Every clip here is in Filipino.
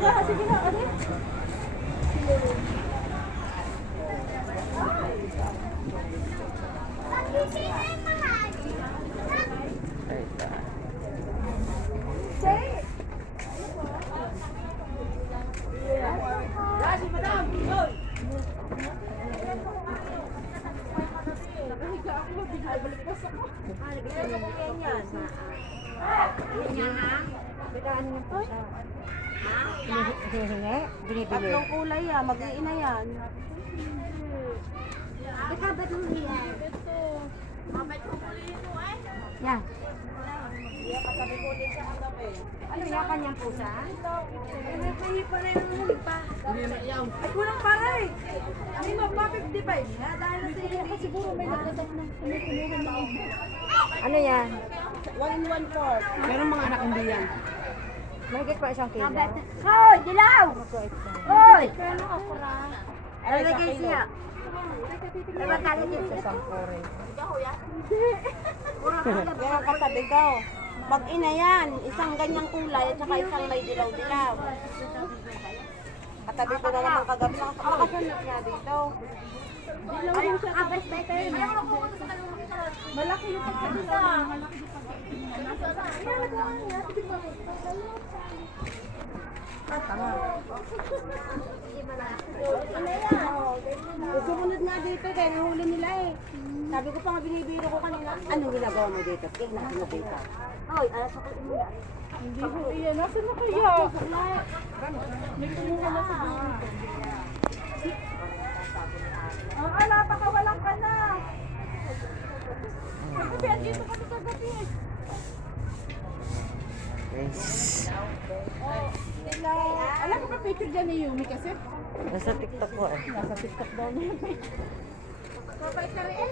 Sige na, ano? Hihingi? Binibili? Tatlong kulay yan, mag-iina yan. Ikaw ba't mo yan? Yan. Ano yan, kanyang pusa? May pa rin ang huli pa. Ay, kulang para eh. May mapa 55 nga dahil sa iyo. Siguro may nagdadag ng kumukunuhan na iba. Ano yan? 1 in 1/4. Pero mga anak hindi yan. Mahigit pa 1 kilo. Hoy, dilaw! Hoy! Ano lagay siya? Diba kala din sa sampore? Yan ang katabi ko. Mag-ina yan. Isang ganyang kulay at saka isang may dilaw-dilaw. Katabi ko na naman kagabi. Makasunod nga dito. Dilaw yung siya. Abas ba ito yun? Malaki yung pagkakita. Ano yan? Sumunod nga dito kaya nahuli nila eh. Sabi ko pa nga binibiro ko kanila. Anong ginagawa mo dito? Tignan mo dito. Hoy, alas ako imuya. Hindi ko iyan. Nasaan na kaya? May kumuha na sa buhay. Ang ala, pakawalan ka na. Kagabi, andito kami kagabi eh. Alam ko ba picture dyan ni Yumi kasi? Nasa TikTok ko eh. Nasa TikTok daw niya. Mabait na rin.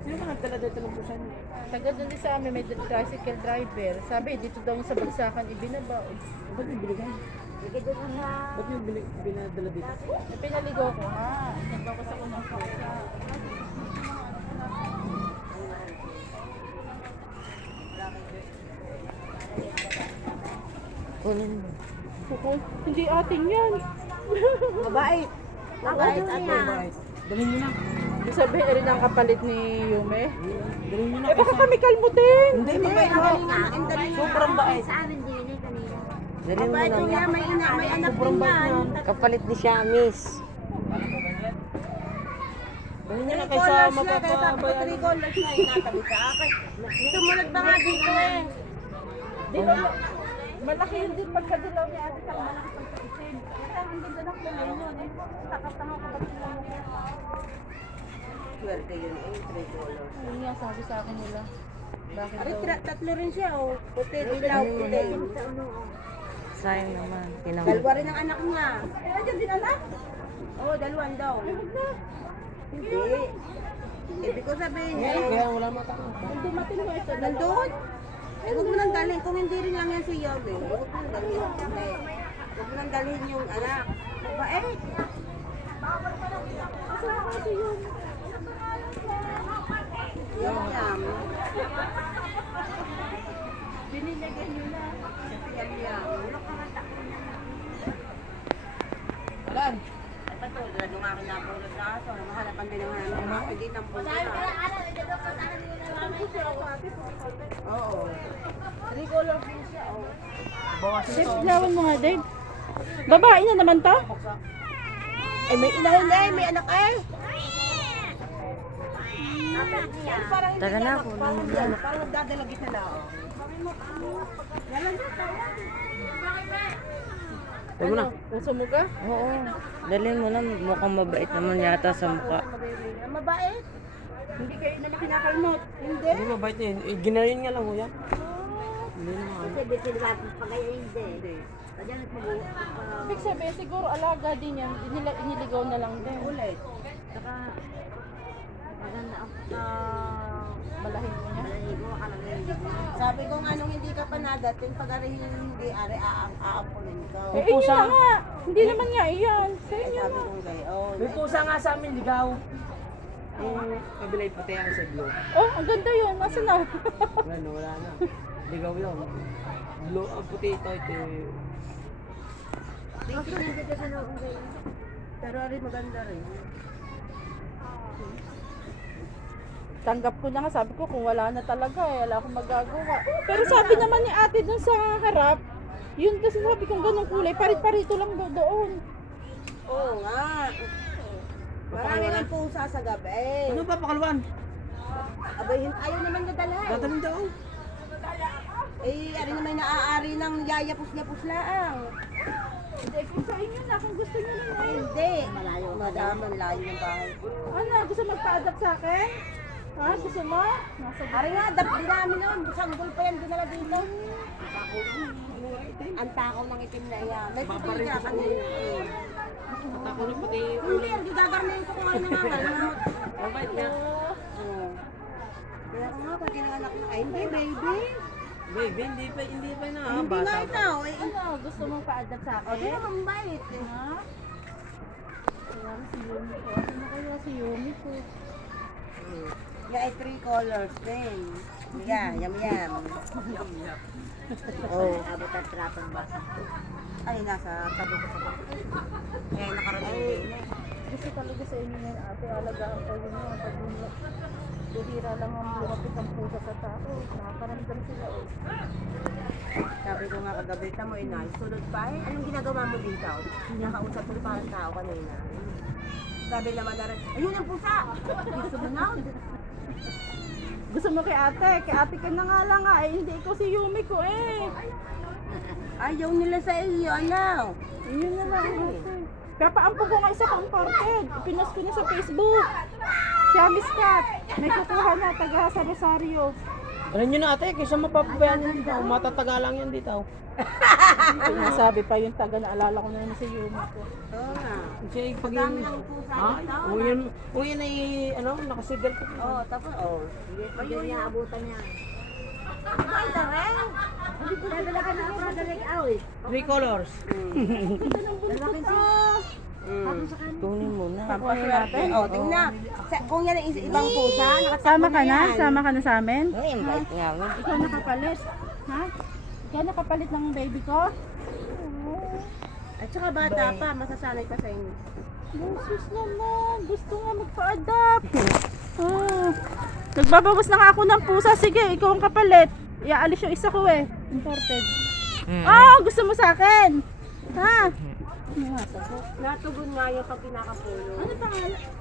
Sino ba nagdala dito ng pusa niya? Taga doon din sa amin, may tricycle driver. Sabi, dito daw niya sa bagsakan ibinaba. Ba't yung binigay? Sige doon na. Ba't yung binadala dito? Pinaligo ko nga. Nagbaw ko sa unang pusa. Kunin mo. Hindi ating yan. Mabait. Mabait ate. Dalhin nyo na. Ibig sabihin, rin ang kapalit ni Yume. Dalhin nyo na. Eh baka kami kalmutin. Hindi, mabait mo. Sobrang bait. Sa amin din eh kanina. Dali mo na niya. May anak din yan. Kapalit ni siya, miss. Dalhin nyo na 3 kaysa colors na, kaya mapapabayan. 3 colors na inatabi ka. Sumunod ba nga dito eh. Dilaw, malaki yun din pagkadilaw ni ate sa malaki pagkaisin. Kaya ang ganda ng kulay yun eh. Takap-tanga ka ba sila mo? Swerte yun eh, 3 colors. Yun nga sabi sa akin nila. Bakit Ay, daw? tatlo rin siya, oh. Puti, dilaw, puti. Sayang naman, tinamad. Dalawa rin ang anak niya. Eh, andyan din anak? Oo, dalawan daw. Hindi. Ibig ko sabihin niya, Kaya wala matang. Kung dumating mo ito, nandun. Eh, huwag mo nang dalhin. Kung hindi rin lang yan si Yobe, huwag mo nang dalhin. Hindi. Huwag mo nang dalhin yung anak. Mabait. Kasama kasi yun. Yum-yum. Binilagay nyo na. Yum-yum. Alan! Patulad na dumakin na po sa aso. Mahalapan din ang hanap. Hindi nang pusa. Oo. 3 colors din siya. Bawas Dave, lawan mo nga, Dave. Babae na naman to? Eh, may inahin na eh. May anak eh. Taga na ako. Parang nagdadalagit na na. Tayo mo na. Gusto mo ka? Oo. Dalhin mo na. Mukhang mabait naman yata sa mukha. Mabait? Hindi kayo naman kinakalmot. Hindi? Hindi mabait niya. Ginarin nga lang, kuya. Hindi naman. Hindi sila pagayon hindi. Kaya nagmabuo. Ibig sabihin, siguro alaga din yan. Iniligaw na lang din. Ulit. Saka maganda ang Balahin mo niya. balahibo kalagay. Sabi ko nga nung hindi ka pa nadating, pag arihin hindi, ari aampunin ka. Eh, inyo na nga. Hindi naman nga iyan. Sa Eh, inyo sabi na. ko gayo. May pusa nga sa amin, ligaw. Yung kabilay puti ang sa blue. Oh, ang ganda yun. Nasaan na? Wala na. Ligaw yun. Blue, ang puti ito. Bakit nandito sa loob kayo? Pero rin maganda rin. Tanggap ko na nga, sabi ko kung wala na talaga wala akong magagawa. Pero sabi naman ni ate dun sa harap, yun kasi sabi kong ganong kulay, parit-parito lang daw doon. Oo nga. Marami ng pusa sa gabi. Ano ba pakaluan? Abay, ayaw naman niya dalhin. Dadalhin daw. Eh, ari naman naaari ng yayapos-yapos lang. Hindi, kung sa inyo na, kung gusto nyo na Hindi. Malayo. Madam, ang layo ng bahay. Ano, gusto magpa-adapt sa akin? Ha, gusto mo? Nasa Ari nga, dapat namin noon. Sanggol pa yan dinala dito. Ang takaw ng itim na iya. May puti ka kanina. Natakulog pati. Hindi, ang gigagarnayin ko kung ano nangangalat. Mabait niya. Oo. Kaya ko nga, pag ginanganak na, ay hindi, baby. Baby, hindi pa Hindi nga bata. ito. Eh, Ano, gusto mong pa-adapt sa o, di akin? naman bait. Eh. Ha? Kaya si Yumi ko. Ano kaya si Yumi ko? Yeah, ay 3 colors din. Yeah, yum. Oh. Abot at trapang ba? Ay, nasa tabi ko sa bahay. Eh, nakarating din. Gusto talaga sa inyo ngayon ate, alagaan kayo nyo. Pag bihira lang ang lumapit ang pusa sa tao. Nakakaramdam sila eh. Sabi ko nga kagabi, tamo inay, sunod pa eh. Anong ginagawa mo dito? Nakausap ko parang tao kanina. Sabi naman na rin, ayun ang pusa! Gusto mo na? Gusto mo kay ate ka na nga lang ah. Eh, hindi ikaw si Yumi ko eh. Ayaw nila sa iyo, ano? Yun na lang ate. Papaampo ko nga isa kang imported. Ipinas ko na sa Facebook. Siya Miss Cat. May kukuha na taga sa Rosario. Alam nyo na ate, kaysa mapapabayaan yan dito. Matataga lang yan dito. Sinasabi pa yung taga naalala ko na yun si Yumi ko. Oo nga. Kasi pag Dami ng pusa Ay, dito. kung yan ay, ano, nakasigil ko. Oo, tapos, oh. Hindi niya abutan niya. Ay, dare! Nadala ka na ako, nadala ka awit. 3 colors. Dalakin siya. Tapos sa kanin. Tunin mo na. Pampaswerte. Oh, tingnan. Kung yan ang ibang pusa, nakatakbo Sama ka na? yan. Sama ka na sa amin? Ay, ang bait nga. Ikaw nakapalit? Ha? Ikaw nakapalit ng baby ko? At saka bata pa, masasanay pa sa inyo. Jesus naman, gusto nga magpa-adapt. Nagbabawas na nga ako ng pusa. Sige, ikaw ang kapalit. Iaalis yung isa ko eh. Imported. Gusto mo sa akin? Ha? Ano nga sagot? Natugon nga yung pag pinakapulo.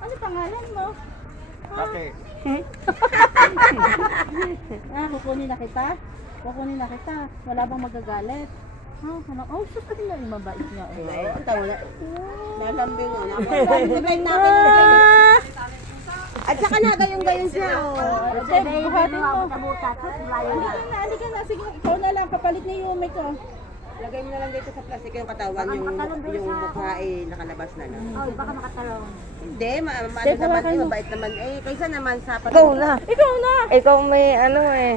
Ano pangalan mo? Okay. Kukunin na kita? Kukunin na kita. Wala bang magagalit? Sus, pati na yung mabait niya. Ang tawa na. Nalambing nga. Napagdaming natin. At saka na gayon siya. Oh. Sige, buhatin mo. Tabuta, tapos malayo na. Halika na. Sige, ikaw na lang. Kapalit ni Yumi ko. Lagay mo na lang dito sa plastic yung katawan, yung mukha eh nakalabas na lang. Oh, baka makatalong. Hindi, ano Teka, naman baka eh, no. mabait naman eh. Kaysa naman sa Ikaw na. Ikaw na. Ikaw may ano eh.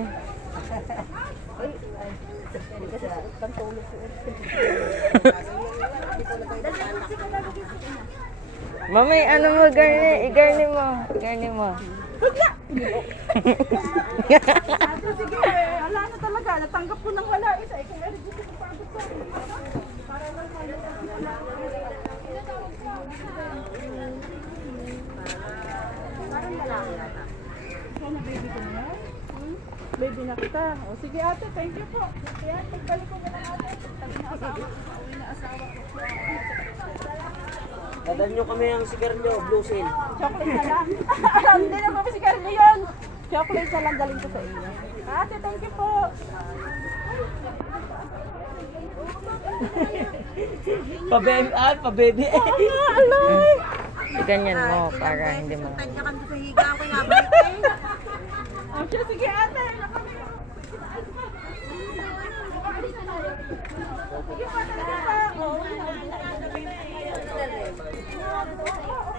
Mami, ano mo, igarni mo. Igarni mo. Sige, wala na talaga. Natanggap ko ng wala isa. Kung meron dito sa pagod sa akin. Para lang kayo. parang lalaki yata. Ikaw na baby ko na. Baby na kita. O sige ate, thank you po. Yan, pagbalik ko na lang ate. Tabi na asawa ko. Pauwi na asawa ko. Dadal nyo kami ang sigarilyo, blue seal. Chocolate na lang. Hindi na kami si Carlo yun. Chocolate na lang galing ko sa inyo. Ate, thank you po. Pa-baby. Alay. Ganyan mo para hindi mo. Tanya ka sa higa ako nabalik eh. Okay, sige ate. Sige pa, talaga pa.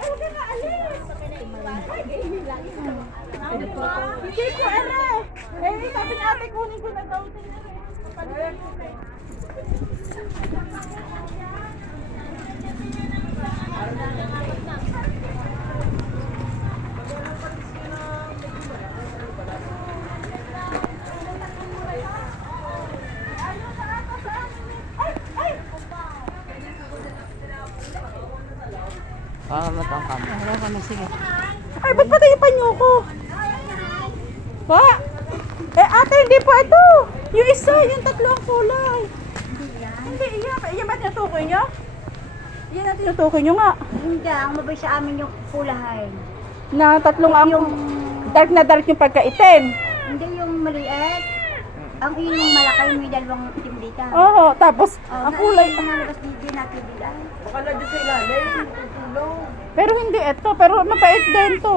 Okay na, alis. Hindi ko, ere. Eh, sabi ni ate, kunin ko na daw. matang kami. Wala kami, sige. Ay, ba't pati yung panyo ko? Pa? Eh, ate, hindi po ito. Yung isa, yung tatlo ang kulay. Hindi, iyan. Iyan ba tinutukoy nyo? Iyan ang tinutukoy nyo nga. Hindi, ang mabay sa amin yung kulahay. Na tatlong ang dark na dark yung pagkaitim. Hindi yung maliit. Ang yung malaki, may dalawang itim dito. Oo, tapos ang kulay. Ang nalabas dito natin bilay. Baka na dyan sa ilalim. Tulong. Pero hindi ito, pero mapait din to.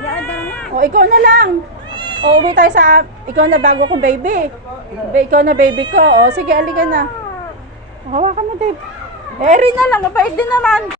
Yan, daw na. O, ikaw na lang. O, uwi tayo sa, ikaw na bago ko baby. Ikaw na baby ko. O, sige, aliga na. Hawakan mo, Dave. Eh, rin na lang, mapait din naman.